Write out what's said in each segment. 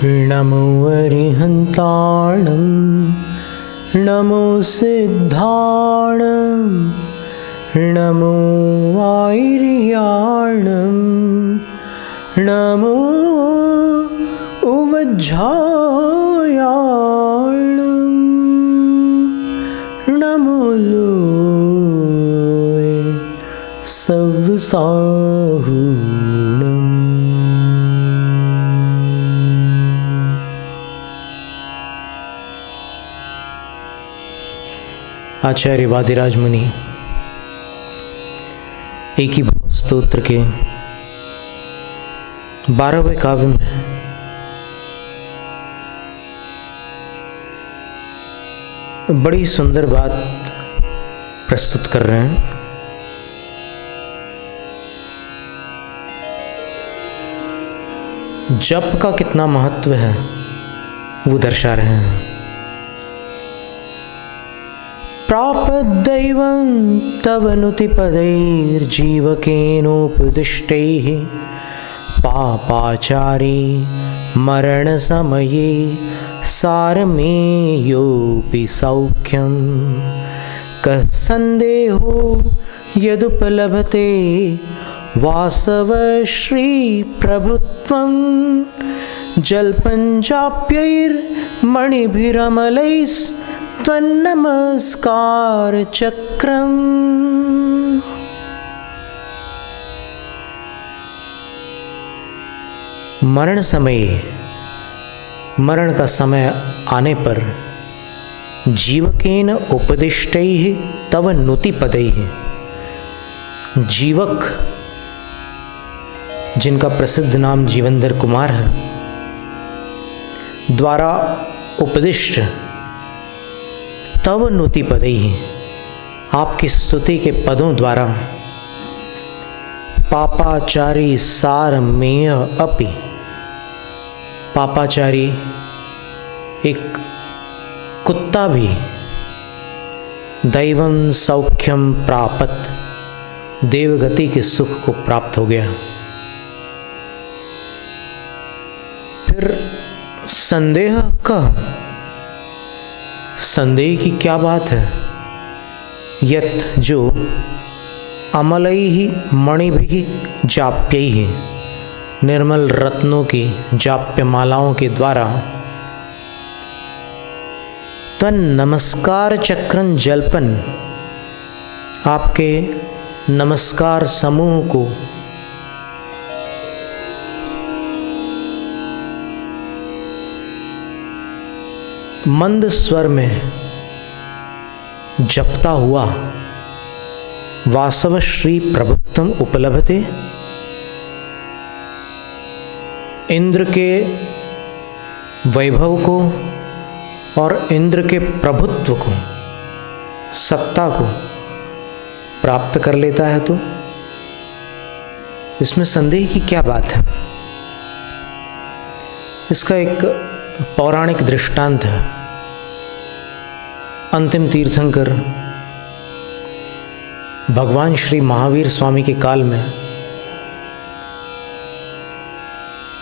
नमो अरिहन्ताणं नमो सिद्धाणं नमो आयर्याणं नमो उवज्झायाणं नमो लोय सव्साहूणम्। आचार्य वादिराज मुनि एक ही भाव स्तोत्र के 12वें काव्य में बड़ी सुंदर बात प्रस्तुत कर रहे हैं। जप का कितना महत्व है वो दर्शा रहे हैं। प्रापद्दैवं तव नुतिपदैर्जीवकेनोपदिष्टैः पापाचारी मरणसमये सारमेयोऽपि सौख्यं कः सन्देहो यदुपलभते वासव श्रीप्रभुत्वं जल्पञ्चाप्यैर्मणिभिरमलैस्त्वन्नमस्कार चक्रम्। मरण समये, मरण का समय आने पर जीवकेन उपदिष्टैः तव नुतिपदैः, जीवक जिनका प्रसिद्ध नाम जीवंधर कुमार है, द्वारा उपदिष्ट तव नुतिपदैः, आपकी स्तुति के पदों द्वारा पापाचारी सारमेय अपि, पापाचारी एक कुत्ता भी दैवं सौख्यम प्रापत, देवगति के सुख को प्राप्त हो गया। फिर संदेह का, संदेह की क्या बात है। यत जो अमलैहि मणिभिः जाप्यैः, निर्मल रत्नों की जाप्य मालाओं के द्वारा तन नमस्कार चक्रन जल्पन, आपके नमस्कार समूह को मंद स्वर में जपता हुआ वासव श्री प्रभुत्वम उपलभते, इंद्र के वैभव को और इंद्र के प्रभुत्व को, सत्ता को प्राप्त कर लेता है। तो इसमें संदेह की क्या बात है। इसका एक पौराणिक दृष्टांत है। अंतिम तीर्थंकर भगवान श्री महावीर स्वामी के काल में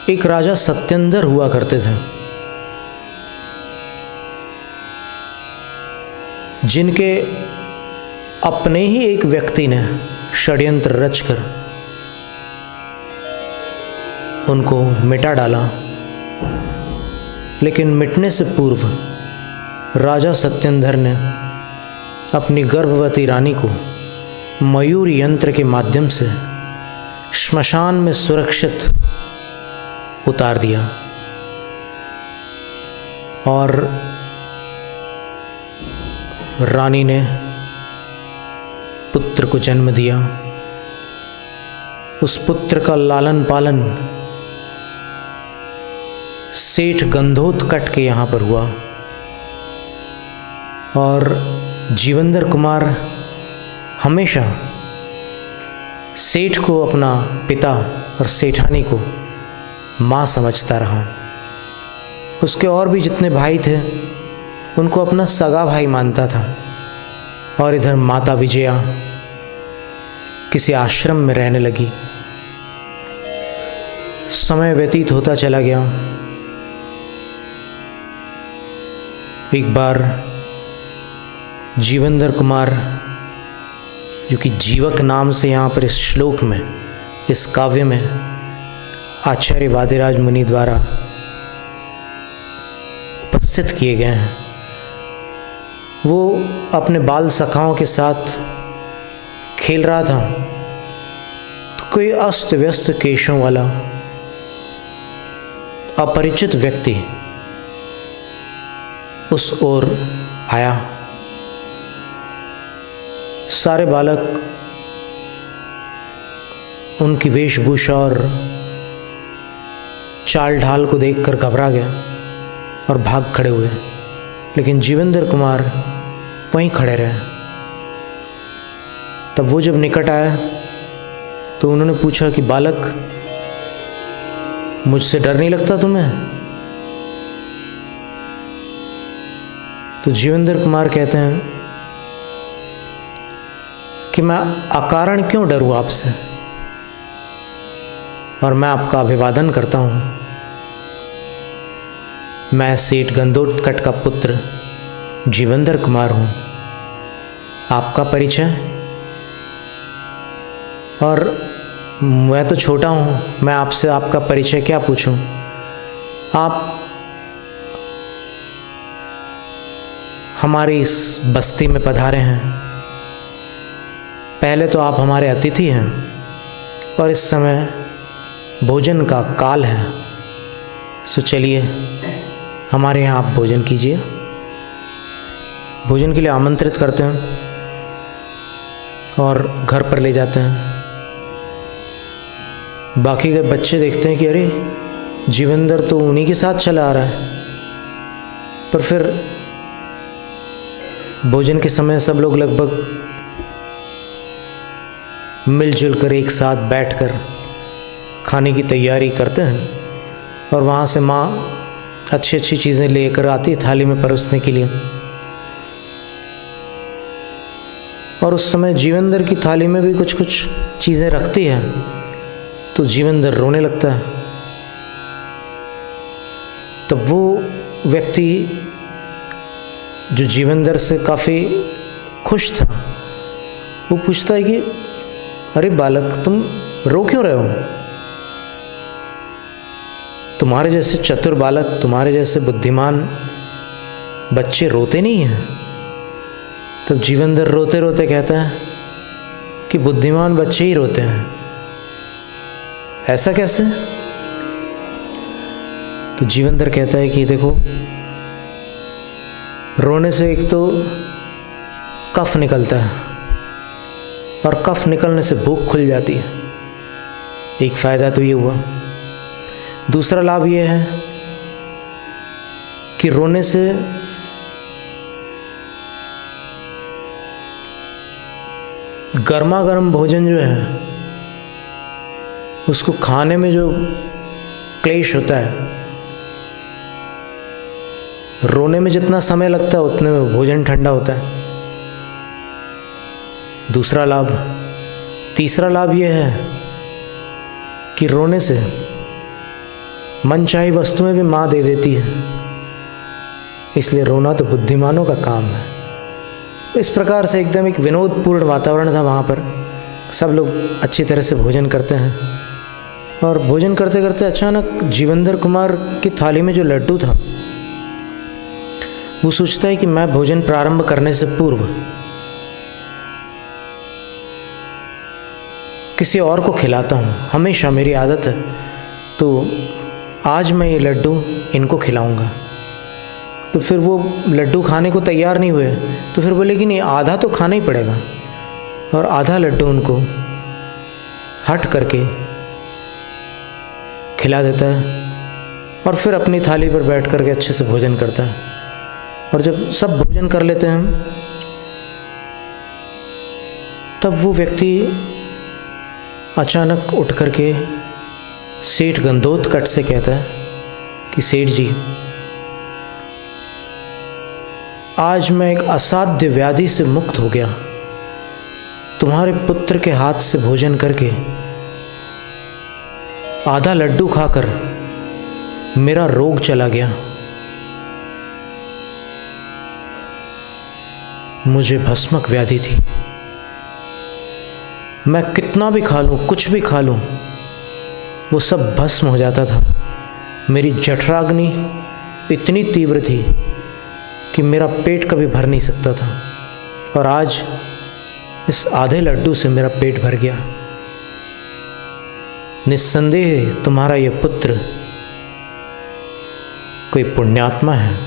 एक राजा सत्येंद्र हुआ करते थे, जिनके अपने ही एक व्यक्ति ने षड्यंत्र रचकर उनको मिटा डाला। लेकिन मिटने से पूर्व राजा सत्येंद्र ने अपनी गर्भवती रानी को मयूर यंत्र के माध्यम से श्मशान में सुरक्षित उतार दिया और रानी ने पुत्र को जन्म दिया। उस पुत्र का लालन पालन सेठ गंधोत्कट के यहाँ पर हुआ और जीवंधर कुमार हमेशा सेठ को अपना पिता और सेठानी को माँ समझता रहा। उसके और भी जितने भाई थे उनको अपना सगा भाई मानता था। और इधर माता विजया किसी आश्रम में रहने लगी। समय व्यतीत होता चला गया। एक बार जीवेंद्र कुमार, जो कि जीवक नाम से यहाँ पर इस श्लोक में, इस काव्य में आचार्य वादिराज मुनि द्वारा उपस्थित किए गए हैं, वो अपने बाल सखाओं के साथ खेल रहा था तो कोई अस्त व्यस्त केशों वाला अपरिचित व्यक्ति उस ओर आया। सारे बालक उनकी वेशभूषा और चाल ढाल को देखकर घबरा गया और भाग खड़े हुए, लेकिन जीवेंद्र कुमार वहीं खड़े रहे। तब वो जब निकट आया तो उन्होंने पूछा कि बालक, मुझसे डर नहीं लगता तुम्हें? तो जीवेंद्र कुमार कहते हैं कि मैं अकारण क्यों डरूं आपसे, और मैं आपका अभिवादन करता हूं। मैं सेठ गंदोटकट का पुत्र जीवेंद्र कुमार हूं। आपका परिचय? और मैं तो छोटा हूं, मैं आपसे आपका परिचय क्या पूछूं? आप हमारी इस बस्ती में पधारे हैं। पहले तो आप हमारे अतिथि हैं और इस समय भोजन का काल है, सो चलिए हमारे यहाँ आप भोजन कीजिए। भोजन के लिए आमंत्रित करते हैं और घर पर ले जाते हैं। बाकी के बच्चे देखते हैं कि अरे जीवेंद्र तो उन्हीं के साथ चला आ रहा है, पर फिर भोजन के समय सब लोग लगभग मिलजुल कर एक साथ बैठकर खाने की तैयारी करते हैं और वहाँ से माँ अच्छी अच्छी चीज़ें लेकर आती है थाली में परोसने के लिए। और उस समय जीवेंद्र की थाली में भी कुछ कुछ चीज़ें रखती है तो जीवेंद्र रोने लगता है। तब वो व्यक्ति जो जीवेंद्र से काफ़ी खुश था, वो पूछता है कि अरे बालक, तुम रो क्यों रहे हो? तुम्हारे जैसे चतुर बालक, तुम्हारे जैसे बुद्धिमान बच्चे रोते नहीं हैं। तब जीवेंद्र रोते रोते कहता है कि बुद्धिमान बच्चे ही रोते हैं। ऐसा कैसे? तो जीवेंद्र कहता है कि देखो, रोने से एक तो कफ निकलता है और कफ निकलने से भूख खुल जाती है। एक फ़ायदा तो ये हुआ। दूसरा लाभ ये है कि रोने से गर्मा गर्म भोजन जो है उसको खाने में जो क्लेश होता है, रोने में जितना समय लगता है उतने में भोजन ठंडा होता है। दूसरा लाभ। तीसरा लाभ ये है कि रोने से मनचाही वस्तुएं भी माँ दे देती है, इसलिए रोना तो बुद्धिमानों का काम है। इस प्रकार से एकदम एक विनोदपूर्ण वातावरण था वहाँ पर। सब लोग अच्छी तरह से भोजन करते हैं और भोजन करते करते अचानक जीवेंद्र कुमार की थाली में जो लड्डू था, वो सोचता है कि मैं भोजन प्रारंभ करने से पूर्व किसी और को खिलाता हूँ। हमेशा मेरी आदत है, तो आज मैं ये लड्डू इनको खिलाऊंगा। तो फिर वो लड्डू खाने को तैयार नहीं हुए, तो फिर बोले कि नहीं, आधा तो खाना ही पड़ेगा, और आधा लड्डू उनको हट करके खिला देता है और फिर अपनी थाली पर बैठ करके अच्छे से भोजन करता है। और जब सब भोजन कर लेते हैं तब वो व्यक्ति अचानक उठ करके सेठ गंदोटकट से कहता है कि सेठ जी, आज मैं एक असाध्य व्याधि से मुक्त हो गया। तुम्हारे पुत्र के हाथ से भोजन करके आधा लड्डू खाकर मेरा रोग चला गया। मुझे भस्मक व्याधि थी। मैं कितना भी खा लूँ, कुछ भी खा लूँ, वो सब भस्म हो जाता था। मेरी जठराग्नि इतनी तीव्र थी कि मेरा पेट कभी भर नहीं सकता था, और आज इस आधे लड्डू से मेरा पेट भर गया। निस्संदेह तुम्हारा यह पुत्र कोई पुण्यात्मा है,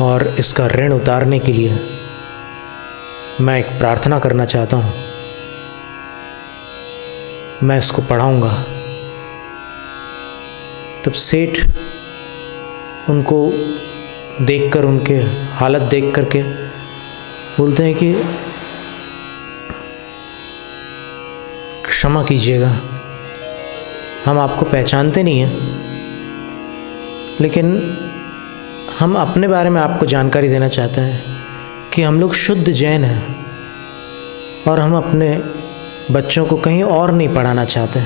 और इसका ऋण उतारने के लिए मैं एक प्रार्थना करना चाहता हूँ। मैं इसको पढ़ाऊँगा। तब सेठ उनको देखकर, उनके हालत देख करके बोलते हैं कि क्षमा कीजिएगा, हम आपको पहचानते नहीं हैं, लेकिन हम अपने बारे में आपको जानकारी देना चाहते हैं कि हम लोग शुद्ध जैन हैं, और हम अपने बच्चों को कहीं और नहीं पढ़ाना चाहते।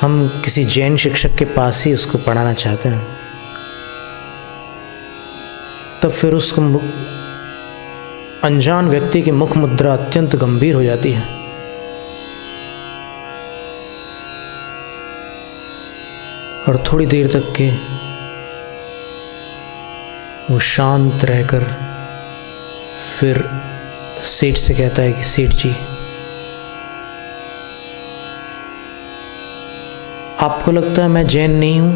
हम किसी जैन शिक्षक के पास ही उसको पढ़ाना चाहते हैं। तब फिर उस अनजान व्यक्ति की मुख मुद्रा अत्यंत गंभीर हो जाती है। और थोड़ी देर तक के वो शांत रहकर फिर सेठ से कहता है कि सेठ जी, आपको लगता है मैं जैन नहीं हूं?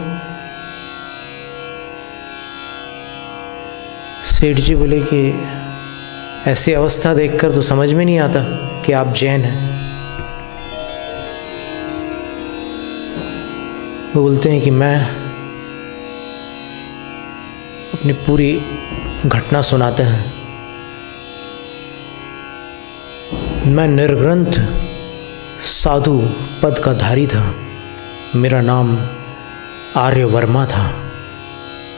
सेठ जी बोले कि ऐसी अवस्था देखकर तो समझ में नहीं आता कि आप जैन हैं। वो बोलते हैं कि मैं अपनी पूरी घटना सुनाते हैं। मैं निर्ग्रंथ साधु पद का धारी था। मेरा नाम आर्य वर्मा था।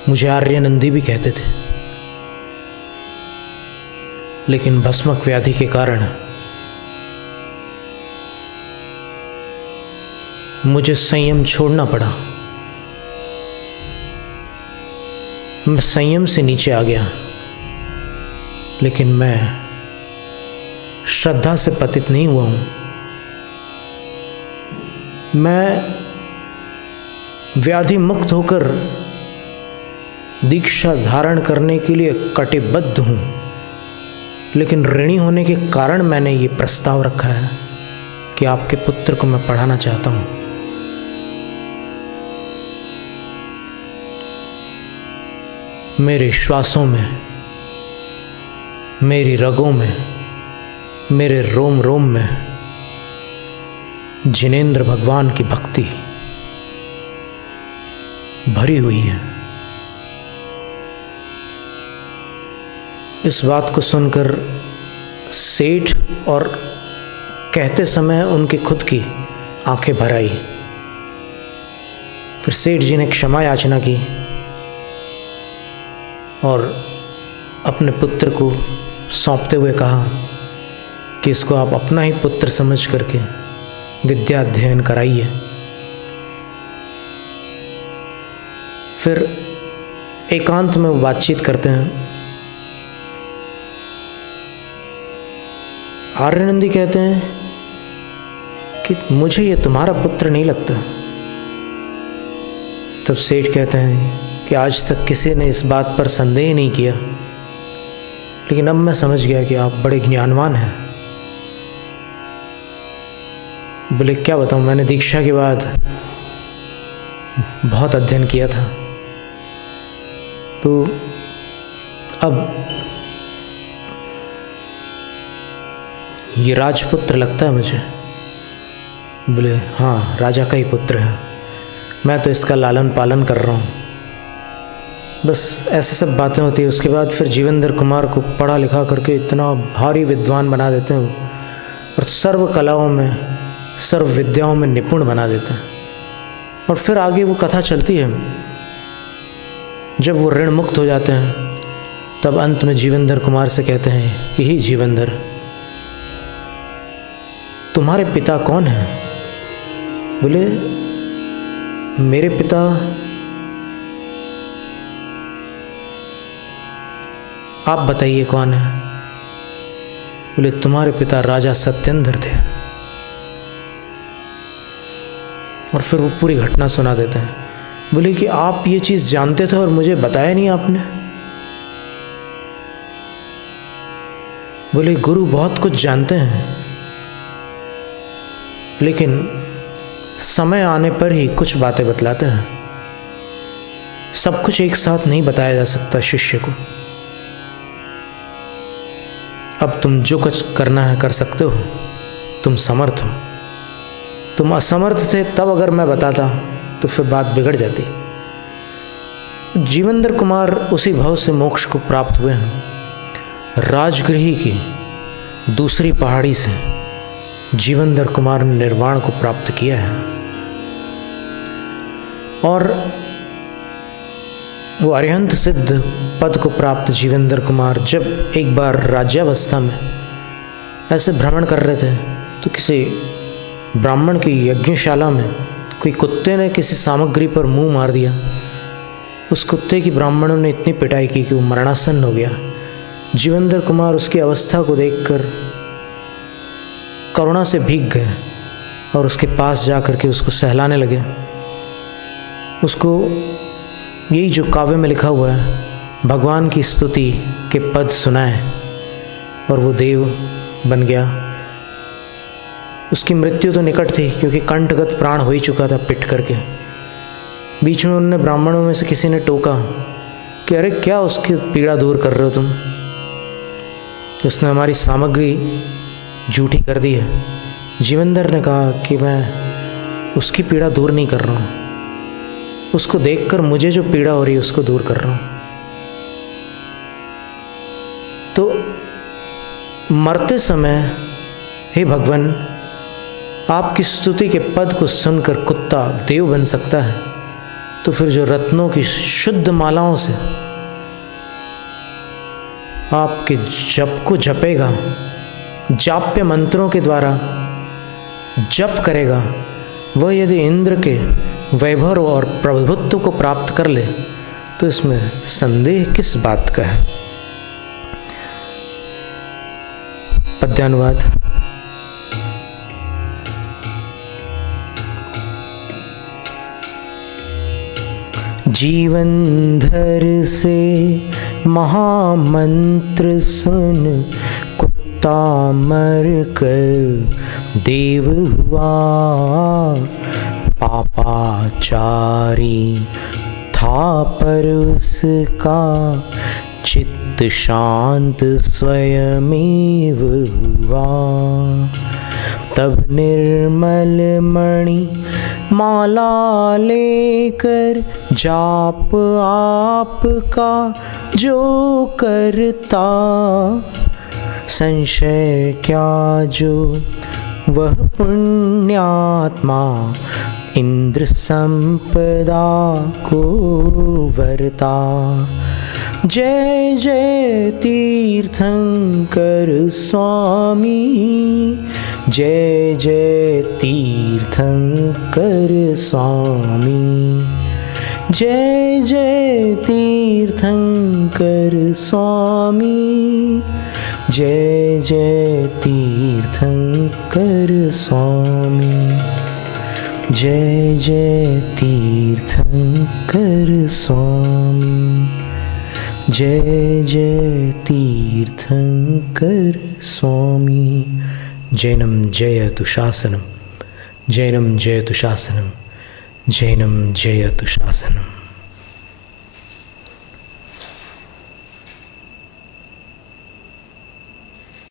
मुझे आर्य नंदी भी कहते थे, लेकिन भस्मक व्याधि के कारण मुझे संयम छोड़ना पड़ा। मैं संयम से नीचे आ गया, लेकिन मैं श्रद्धा से पतित नहीं हुआ हूं। मैं व्याधि मुक्त होकर दीक्षा धारण करने के लिए कटिबद्ध हूं, लेकिन ऋणी होने के कारण मैंने ये प्रस्ताव रखा है कि आपके पुत्र को मैं पढ़ाना चाहता हूं। मेरे श्वासों में, मेरी रगों में, मेरे रोम रोम में जिनेंद्र भगवान की भक्ति भरी हुई है। इस बात को सुनकर सेठ और कहते समय उनकी खुद की आंखें भर आई। फिर सेठ जी ने क्षमा याचना की और अपने पुत्र को सौंपते हुए कहा कि इसको आप अपना ही पुत्र समझ करके विद्या अध्ययन कराइए। फिर एकांत में वो बातचीत करते हैं। आर्यनंदी कहते हैं कि मुझे ये तुम्हारा पुत्र नहीं लगता। तब सेठ कहते हैं कि आज तक किसी ने इस बात पर संदेह नहीं किया, लेकिन अब मैं समझ गया कि आप बड़े ज्ञानवान हैं। बोले क्या बताऊं, मैंने दीक्षा के बाद बहुत अध्ययन किया था, तो अब ये राजपुत्र लगता है मुझे। बोले हाँ, राजा का ही पुत्र है, मैं तो इसका लालन पालन कर रहा हूँ। बस ऐसे सब बातें होती है। उसके बाद फिर जीवेंद्र कुमार को पढ़ा लिखा करके इतना भारी विद्वान बना देते हैं और सर्व कलाओं में, सर्व विद्याओं में निपुण बना देते हैं। और फिर आगे वो कथा चलती है। जब वो ऋण मुक्त हो जाते हैं, तब अंत में जीवेंद्र कुमार से कहते हैं, यही जीवेंद्र, तुम्हारे पिता कौन हैं? बोले मेरे पिता आप बताइए कौन है? बोले तुम्हारे पिता राजा सत्येंद्र थे। और फिर वो पूरी घटना सुना देते हैं। बोले कि आप ये चीज़ जानते थे और मुझे बताया नहीं आपने? बोले गुरु बहुत कुछ जानते हैं, लेकिन समय आने पर ही कुछ बातें बतलाते हैं। सब कुछ एक साथ नहीं बताया जा सकता शिष्य को। अब तुम जो कुछ करना है कर सकते हो, तुम समर्थ हो। तुम असमर्थ थे तब अगर मैं बताता तो फिर बात बिगड़ जाती। जीवेंद्र कुमार उसी भव से मोक्ष को प्राप्त हुए हैं। राजगृही की दूसरी पहाड़ी से जीवेंद्र कुमार ने निर्वाण को प्राप्त किया है। और वो अरिहंत सिद्ध पद को प्राप्त जीवेंद्र कुमार जब एक बार राज्यावस्था में ऐसे भ्रमण कर रहे थे तो किसी ब्राह्मण की यज्ञशाला में कोई कुत्ते ने किसी सामग्री पर मुंह मार दिया। उस कुत्ते की ब्राह्मणों ने इतनी पिटाई की कि वो मरणासन्न हो गया। जीवेंद्र कुमार उसकी अवस्था को देखकर करुणा से भीग गए और उसके पास जाकर के उसको सहलाने लगे। उसको यही जो काव्य में लिखा हुआ है, भगवान की स्तुति के पद सुनाए और वो देव बन गया। उसकी मृत्यु तो निकट थी क्योंकि कंठगत प्राण हो ही चुका था पिट करके। बीच में उन्होंने ब्राह्मणों में से किसी ने टोका कि अरे क्या उसकी पीड़ा दूर कर रहे हो तुम? उसने हमारी सामग्री झूठी कर दी है। जीवेंद्र ने कहा कि मैं उसकी पीड़ा दूर नहीं कर रहा हूँ, उसको देखकर मुझे जो पीड़ा हो रही है उसको दूर कर रहा हूँ। तो मरते समय हे भगवान, आपकी स्तुति के पद को सुनकर कुत्ता देव बन सकता है, तो फिर जो रत्नों की शुद्ध मालाओं से आपके जप को जपेगा, जाप्य मंत्रों के द्वारा जप करेगा, वह यदि इंद्र के वैभव और प्रभुत्व को प्राप्त कर ले तो इसमें संदेह किस बात का है। पद्यानुवाद। जीवनधर से महामंत्र सुन कुत्ता मर कर देव हुआ। पापाचारी था पर उसका चित्त शांत स्वयमेव हुआ। तब निर्मल मणि माला लेकर जाप आपका जो करता, संशय क्या जो वह पुण्यात्मा इंद्र संपदा को वरता। जय जय तीर्थंकर स्वामी, जय जय तीर्थंकर स्वामी, जय जय तीर्थंकर स्वामी, जय जय तीर्थंकर स्वामी, जय जय तीर्थंकर स्वामी, जय जय तीर्थंकर स्वामी। जैनम जयतु शासनम, जैनम जयतु शासनम, जैनम जयतु शासनम।